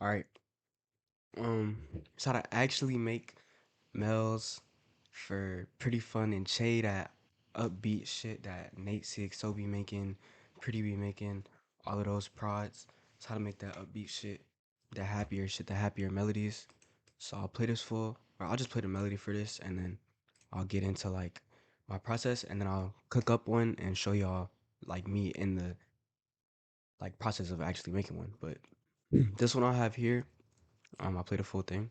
All right. So to actually make mells for Pretty Fun and Che, that upbeat shit that natecxo be making, Pretty be making, all of those prods. It's how to make that upbeat shit, the happier melodies. So I'll play this full, or I'll just play the melody for this, and then I'll get into like my process, and then I'll cook up one and show y'all like me in the like process of actually making one. But this one I have here, I'll play the full thing.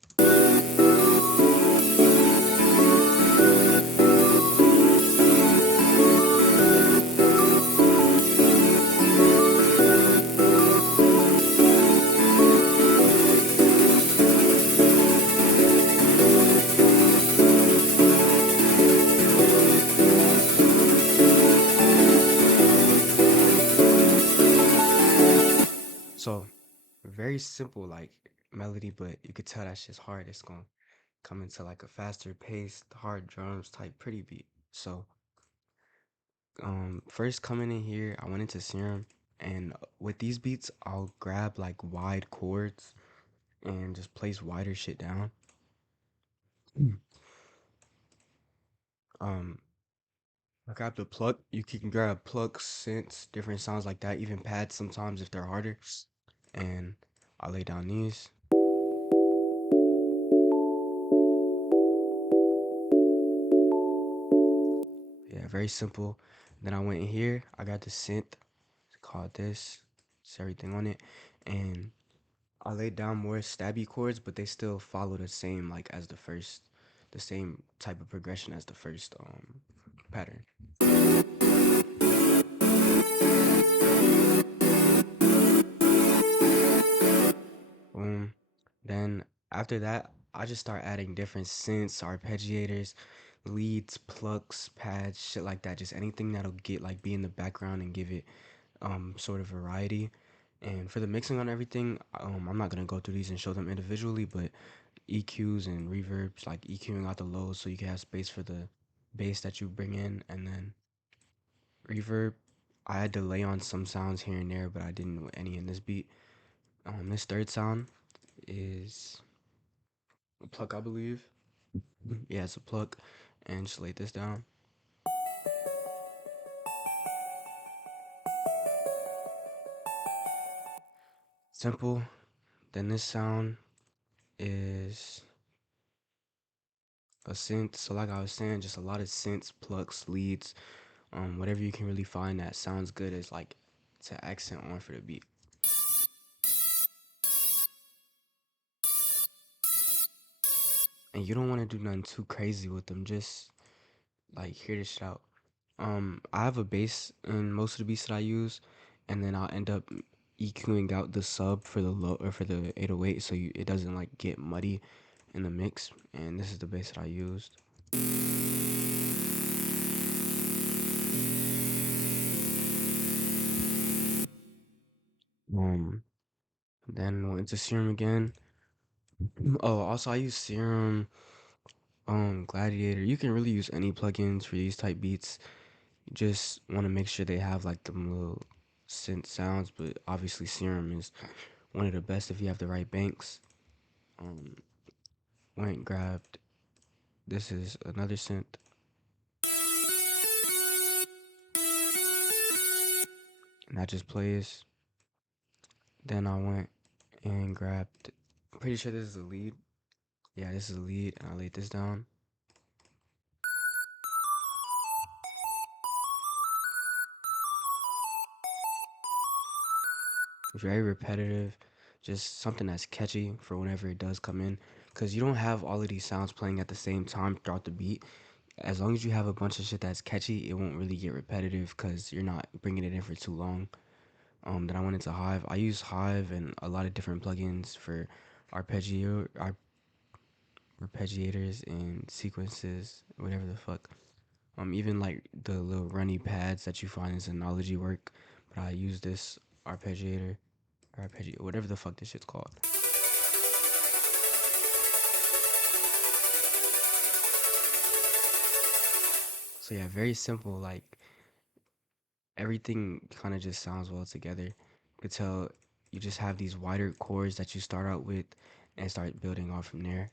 So very simple like melody, but you could tell that shit's hard. It's gonna come into like a faster paced, hard drums type pretty beat. So first coming in here, I went into Serum, and with these beats, I'll grab like wide chords and just place wider shit down. Um, I grab the pluck. You can grab pluck, synths, different sounds like that, even pads sometimes if they're harder. And I lay down these. Yeah, very simple. Then I went in here. I got the synth called this. It's everything on it, and I laid down more stabby chords, but they still follow the same like as the first, the same type of progression as the first pattern. Boom. Then after that, I just start adding different synths, arpeggiators, leads, plucks, pads, shit like that. Just anything that'll get like be in the background and give it sort of variety. And for the mixing on everything, I'm not gonna go through these and show them individually, but EQs and reverbs, like EQing out the lows so you can have space for the bass that you bring in, and then reverb. I had to lay on some sounds here and there, but I didn't with any in this beat. This third sound is a pluck, I believe. Yeah, it's a pluck, and just lay this down. Simple. Then this sound is a synth. So like I was saying, just a lot of synths, plucks, leads, whatever you can really find that sounds good is like to accent on for the beat. And you don't want to do nothing too crazy with them. Just like hear this shit out. I have a bass in most of the beats that I use, and then I'll end up EQing out the sub for the low or for the 808, so it doesn't like get muddy in the mix. And this is the bass that I used. Um, then went into Serum again. Oh, also I use Serum, Gladiator. You can really use any plugins for these type beats. You just want to make sure they have like the little synth sounds, but obviously Serum is one of the best if you have the right banks. Um, went and grabbed. This is another synth, and that just plays. Then I went and grabbed. I'm pretty sure this is a lead. Yeah, this is a lead, and I laid this down. Very repetitive, just something that's catchy for whenever it does come in, because you don't have all of these sounds playing at the same time throughout the beat. As long as you have a bunch of shit that's catchy, it won't really get repetitive because you're not bringing it in for too long. Then I went into Hive. I use Hive and a lot of different plugins for arpeggiators and sequences, whatever the fuck. Even like the little runny pads that you find in Synology work, but I use this arpeggiator, whatever the fuck this shit's called. So yeah, very simple. Like everything kind of just sounds well together. You could tell you just have these wider chords that you start out with and start building off from there.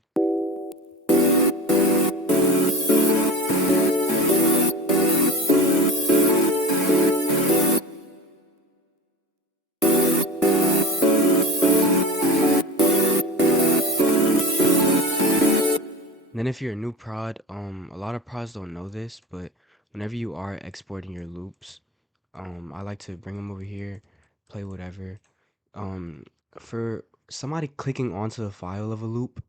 And then if you're a new prod, a lot of prods don't know this, but whenever you are exporting your loops, I like to bring them over here, play whatever. Um, for somebody clicking onto the file of a loop,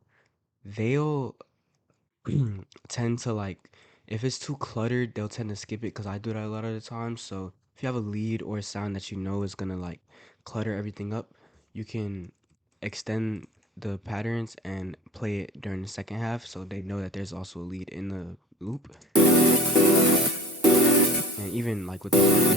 they'll tend to like, if it's too cluttered, they'll tend to skip it because I do that a lot of the time. So if you have a lead or a sound that you know is gonna like clutter everything up, you can extend the patterns and play it during the second half so they know that there's also a lead in the loop. And even like with this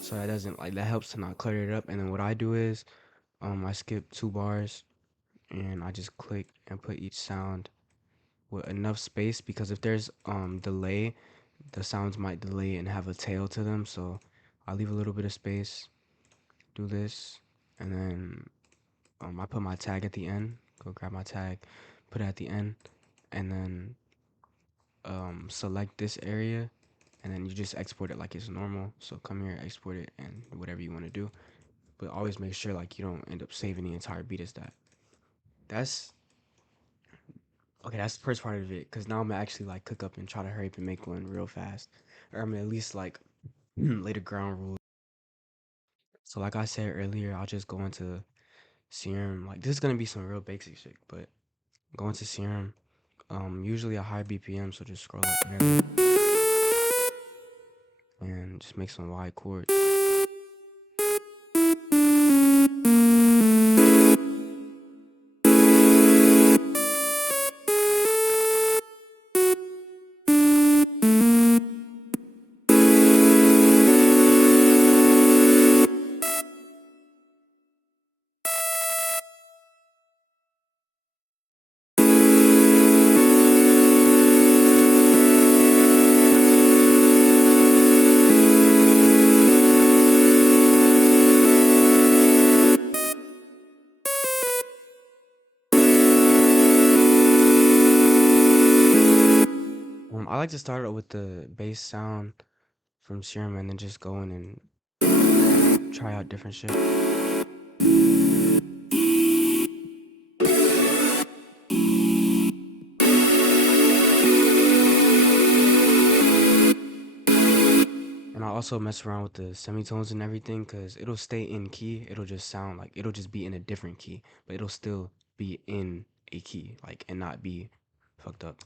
so that doesn't like, that helps to not clutter it up. And then what I do is I skip 2 bars and I just click and put each sound with enough space, because if there's delay, the sounds might delay and have a tail to them. So I leave a little bit of space, do this, and then I put my tag at the end. Go grab my tag, put it at the end, and then select this area, and then you just export it like it's normal. So come here, export it, and whatever you want to do. But always make sure like you don't end up saving the entire beat as that. That's okay. That's the first part of it, because now I'm gonna actually like cook up and try to hurry up and make one real fast, or I'm gonna at least like lay the ground rules. So like I said earlier, I'll just go into Serum. Like this is gonna be some real basic shit, but go into Serum. Usually a high BPM, so just scroll up randomly and just make some wide chords. I like to start out with the bass sound from Serum and then just go in and try out different shit. And I also mess around with the semitones and everything, because it'll stay in key. It'll just sound like, it'll just be in a different key, but it'll still be in a key, like, and not be fucked up.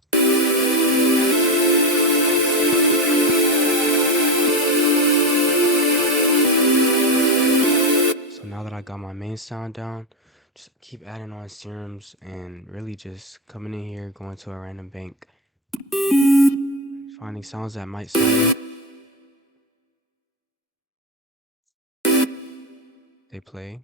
So now that I got my main sound down, just keep adding on serums and really just coming in here, going to a random bank, finding sounds that might sound good. They play.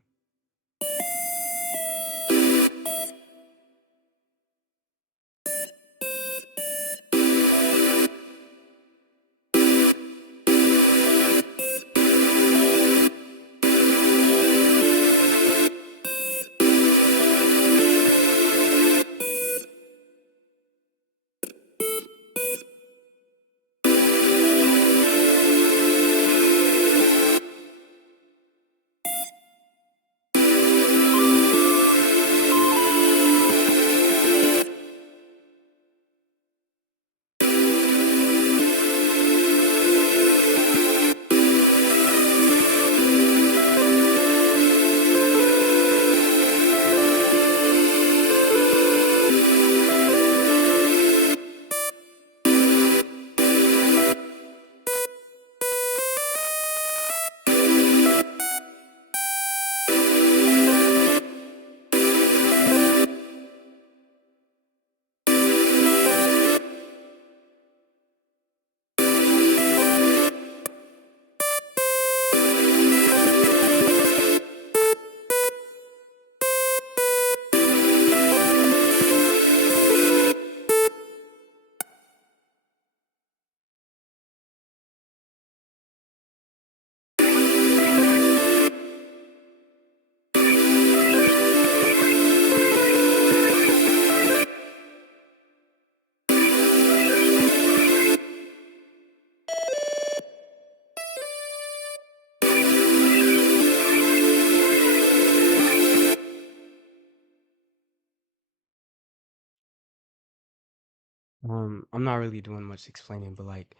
I'm not really doing much explaining, but like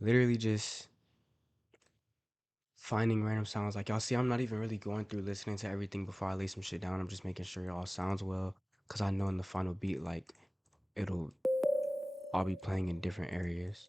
literally just finding random sounds. Like y'all see, I'm not even really going through listening to everything before I lay some shit down. I'm just making sure it all sounds well, cause I know in the final beat, like it'll I'll be playing in different areas.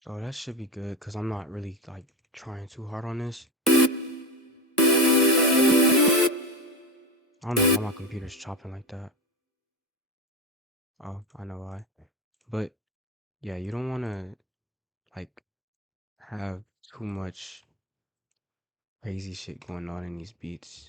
So that should be good, cause I'm not really like trying too hard on this. I don't know why my computer's chopping like that. Oh, I know why. But yeah, you don't want to like have too much crazy shit going on in these beats.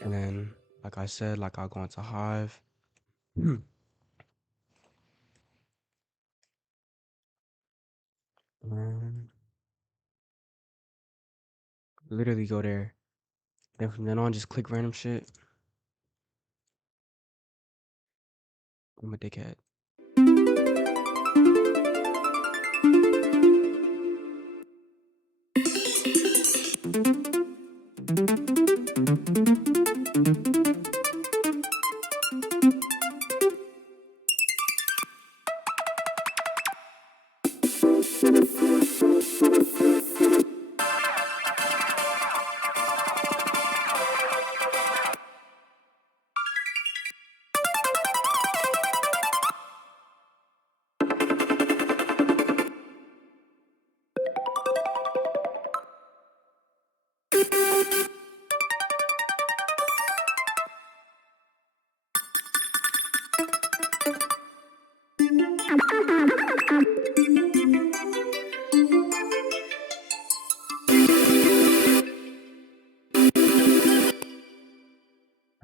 And then, like I said, like I'll go into Hive. And literally go there. Then from then on, just click random shit. I'm a dickhead.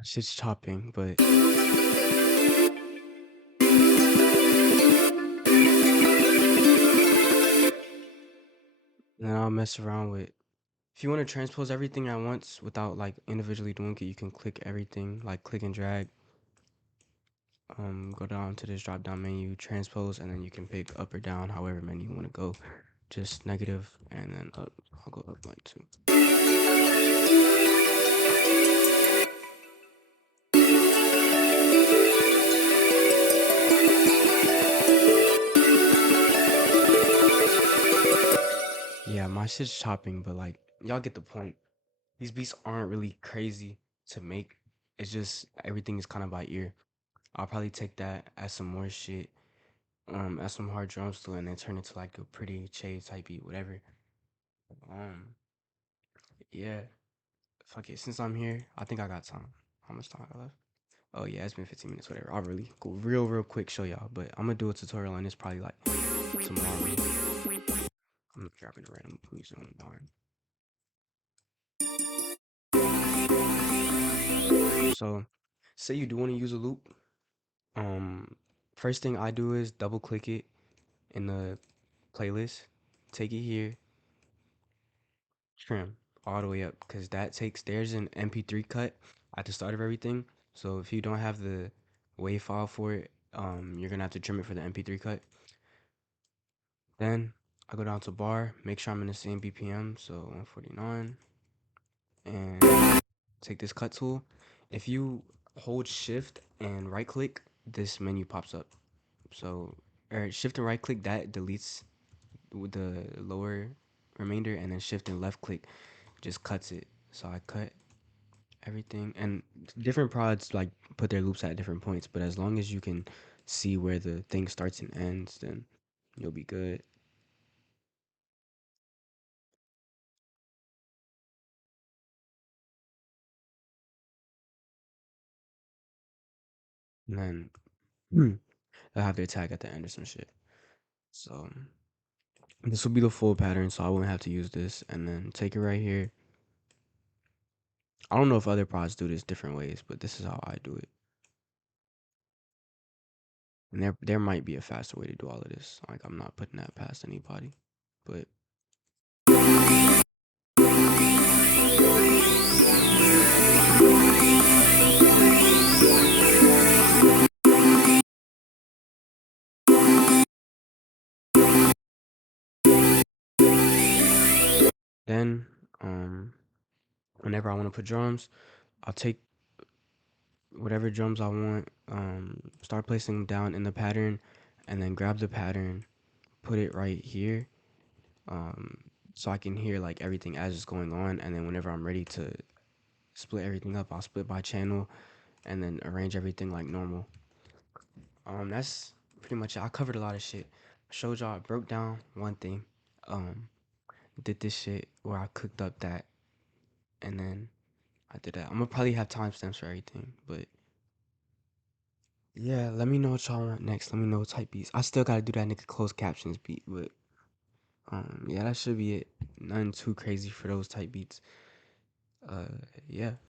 Shit's chopping, but then I'll mess around with. If you want to transpose everything at once without like individually doing it, you can click everything, like click and drag. Go down to this drop down menu, transpose, and then you can pick up or down, however many you want to go. Just negative and then up. I'll go up like 2. Yeah, my shit's chopping, but like y'all get the point. These beats aren't really crazy to make. It's just everything is kind of by ear. I'll probably take that as some more shit, add some hard drums to it, and then turn it to like a pretty chase type beat, whatever. Um, yeah, fuck it. Since I'm here, I think I got time. How much time I got left? Oh yeah, it's been 15 minutes, whatever. I'll really go real quick show y'all, but I'm gonna do a tutorial on this probably like tomorrow. I'm dropping a random music on the darn. So, say you do want to use a loop. Um, First thing I do is double click it in the playlist, take it here, trim. all the way up, because there's an MP3 cut at the start of everything. So if you don't have the WAV file for it, you're gonna have to trim it for the MP3 cut. Then I go down to bar, make sure I'm in the same BPM, so 149, and take this cut tool. If you hold shift and right click, this menu pops up. So, or shift and right click, that deletes with the lower remainder, and then shift and left click just cuts it. So I cut everything, and different prods like put their loops at different points, but as long as you can see where the thing starts and ends, then you'll be good. And then they'll have their tag at the end or some shit. So this will be the full pattern, so I won't have to use this. And then take it right here. I don't know if other prods do this different ways, but this is how I do it. And there might be a faster way to do all of this. Like, I'm not putting that past anybody. But then whenever I want to put drums, I'll take whatever drums I want, start placing them down in the pattern, and then grab the pattern, put it right here, um, so I can hear like everything as it's going on. And then whenever I'm ready to split everything up, I'll split by channel, and then arrange everything like normal. That's pretty much it. I covered a lot of shit. I showed y'all, I broke down one thing, um, did this shit where I cooked up that, and then I did that. I'm gonna probably have timestamps for everything, but yeah, let me know what y'all want next. Let me know what type beats. I still gotta do that nigga closed captions beat, but yeah, that should be it. Nothing too crazy for those type beats. Uh, yeah.